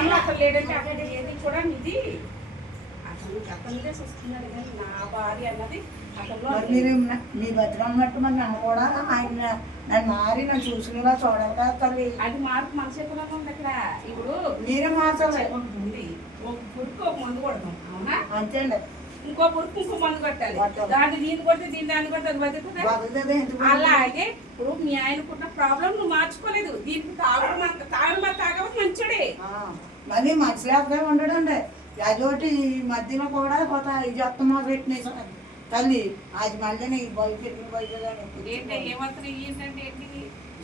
స్థలంలో అక్కడ లేదంటే అక్కడ ఏది కూడా ఇది అతనిదే చూస్తున్నారు కానీ నా భార్య అన్నది మీరు మీ భద్రం ఉన్నట్టు మరి నన్ను కూడా ఆయన నన్ను మారి నన్ను చూసినలా చూడాలి కదా తల్లి. అది మార్పు మన చేతిలో ఉంది. అక్కడ ఇప్పుడు మీరే మార్చాలి. ఉంది ఒక పురుకు ఒక మందు కొడతాం అవునా, అంతే అండి. ఇంకో పురుకు ఇంకో మందు కొట్టాలి. దాన్ని దీన్ని కొడితే దీన్ని దాన్ని కొడితే అది బతుకుతుంది. అలాగే ఇప్పుడు మీ ఆయనకున్న ప్రాబ్లం నువ్వు మార్చుకోలేదు. దీనికి తాగడం మంచుడే మళ్ళీ మంచిలేకపోయి ఉండడండి. అదొకటి ఈ మధ్యలో కూడా కొత్త ఇది అత్తమా పెట్టిన తల్లి అది మళ్ళీ నీకు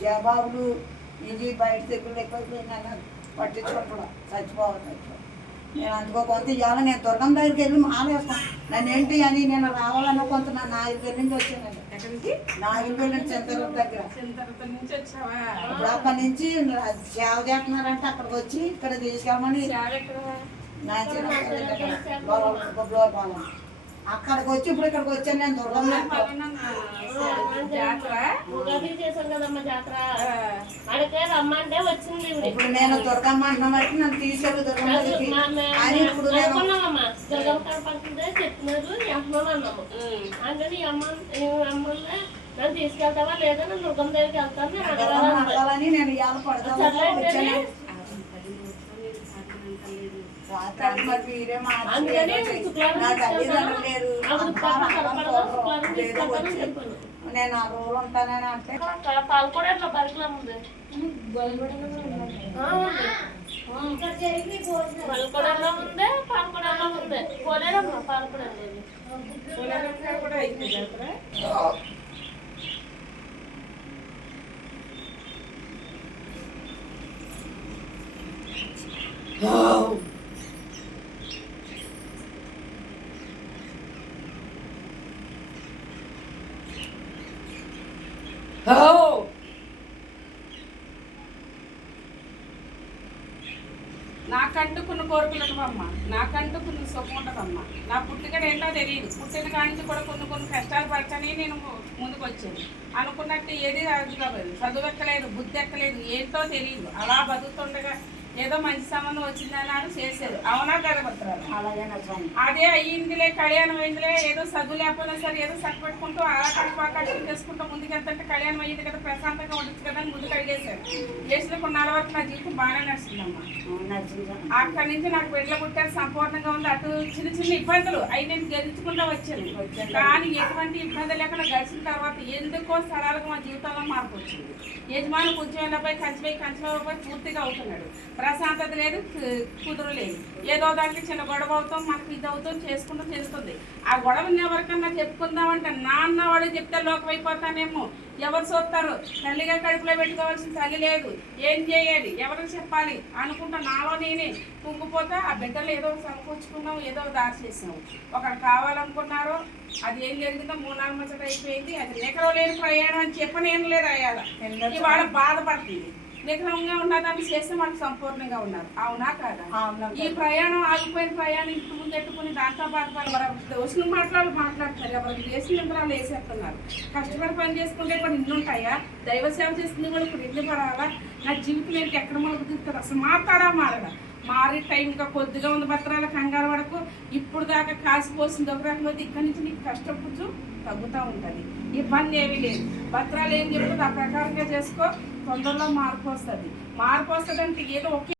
జవాబులు ఇది బయట తెగులు ఎక్కువైపోయినా పట్టించుకోవడం చచ్చిపోవాలి. నేను అందుకో కొంత ఇవాళ నేను దుర్గం దగ్గరికి వెళ్ళి మానేస్తాను. నన్ను ఏంటి అని నేను రావాలన్న కొంత నా నాయుడుపల్లి నుంచి వచ్చానండి. ఎక్కడికి? నాయుడుపల్లి నుంచి చింతరుల దగ్గర. నుంచి వచ్చావా? ఇప్పుడు అక్కడి నుంచి సేవ చేస్తున్నారంటే అక్కడికి వచ్చి ఇక్కడ తీసుకెళ్ళమని నా చిన్న అక్కడికి వచ్చి ఇప్పుడు ఇక్కడికి వచ్చాను నేను దుర్గం. ఇప్పుడు నేను దుర్గమ్మ అంటున్నా బట్టి నన్ను తీసుకెళ్ళి దుర్గమ్మ దగ్గరికి. అని ఇప్పుడు తీసుకెళ్తావా లేదా దుర్గమ్మ దగ్గరికి వెళ్తాను నేను ఇవాళ పడతాను వచ్చాను. నేను ఆ రోజు ఉంటానని అంటే పాల్గొడట్లో బరికలం ఉంది. పాల్గొడలో ఉందే పాల్గొడలో ఉంది. పోలేరమ్మా పాల్గొడ కూడా అయిపోయింది. నాకంటూ కొన్ని కోరికలు ఉండవమ్మా, నాకంటూ కొన్ని సుఖం ఉండదమ్మా. నా పుట్టికడ ఏంటో తెలియదు. పుట్టిన కాడి నుంచి కూడా కొన్ని కష్టాలు పడతానే నేను ముందుకు వచ్చాను. అనుకున్నట్టు ఏది రాజు కాదు, చదువు ఎక్కలేదు, బుద్ధి ఎక్కలేదు, ఏంటో తెలియదు. అలా బతుకుతుండగా ఏదో మంచి సంబంధం వచ్చిందన్నారు, చేశారు. అవునా కదా పత్రాలు? అలాగే అదే అయ్యిందిలే, కళ్యాణం అయిందిలే, ఏదో చదువు లేకపోయినా సరే ఏదో సరిపెట్టుకుంటూ అలా కడుపు చేసుకుంటూ ముందుకు వెళ్తుంటే కళ్యాణం అయ్యింది కదా, ప్రశాంతంగా ఉండొచ్చు కదా అని ముందుకు అడిగేశారు. చేసిన కొన్నాళ్ళ వరకు నా జీవితం బాగానే నడుస్తుందమ్మా. అక్కడి నుంచి నాకు బిడ్డలు పుట్టారు, సంపూర్ణంగా ఉంది. అటు చిన్న చిన్న ఇబ్బందులు అవి నేను గెలుచుకుంటూ వచ్చాను. కానీ ఎటువంటి ఇబ్బంది లేకుండా గడిచిన తర్వాత ఎందుకో సరళంగా మా జీవితంలో మార్పు వచ్చింది. యజమాని కొంచెం పోయి కంచెలో పోయి పూర్తిగా అవుతున్నాడు. ప్రశాంతత లేదు, కుదురు లేదు. ఏదో దానికి చిన్న గొడవ అవుతాం, మనకి ఇది అవుతాం, చేసుకుంటూ చెందుతుంది. ఆ గొడవని ఎవరికన్నా చెప్పుకుందామంటే నాన్న వాడు చెప్తే లోకం అయిపోతానేమో. ఎవరు చూస్తారు? తల్లిగా కడుపులో పెట్టుకోవాల్సిన తల్లి లేదు. ఏం చేయాలి, ఎవరికి చెప్పాలి అనుకుంటా నాలో నేనే కుంగిపోతే ఆ బిడ్డలు ఏదో సమకూర్చుకున్నాం, ఏదో దారి చేసాము. ఒకరు కావాలనుకున్నారు, అది ఏం జరిగిందో 3-4 మచ్చట అయిపోయింది. అది నికరం లేని ప్రయాణం అని చెప్పనేం లేదు. అయ్యాల ఇవాళ బాధపడుతుంది. నిగ్రహంగా ఉన్నదాన్ని చేస్తే మనకు సంపూర్ణంగా ఉన్నారు. అవునా కాదా? ఈ ప్రయాణం ఆగిపోయిన ప్రయాణం ఇంటి ముందు ఎట్టుకుని దాంతో బాధపడాలి. దోషులు మాట్లాడుతున్నారు, ఎవరికి వేసిన యంత్రాలు వేసేస్తున్నారు. కష్టపడి పని చేసుకుంటే కొన్ని ఇల్లు ఉంటాయా? దైవ సేవ చేసుకునే కూడా ఇప్పుడు ఇల్లు పడాలా? నా జీవితం ఏంటి ఎక్కడ మొదలు తీస్తారు? అసలు మారదా? మారే టైం ఇంకా కొద్దిగా ఉంది. భద్రాల కంగారు వరకు ఇప్పుడు దాకా కాసిపోసింది ఒక రకంగా. ఇక్కడి నుంచి నీకు కష్టపుచ్చు తగ్గుతూ ఉంటుంది. ఇబ్బంది ఏమీ లేదు. భద్రాలు ఏం చెప్తుంది ఆ ప్రకారంగా చేసుకో, తొందరలో మార్పు వస్తుంది. మార్పు వస్తుంది అంటే ఏదో ఒకే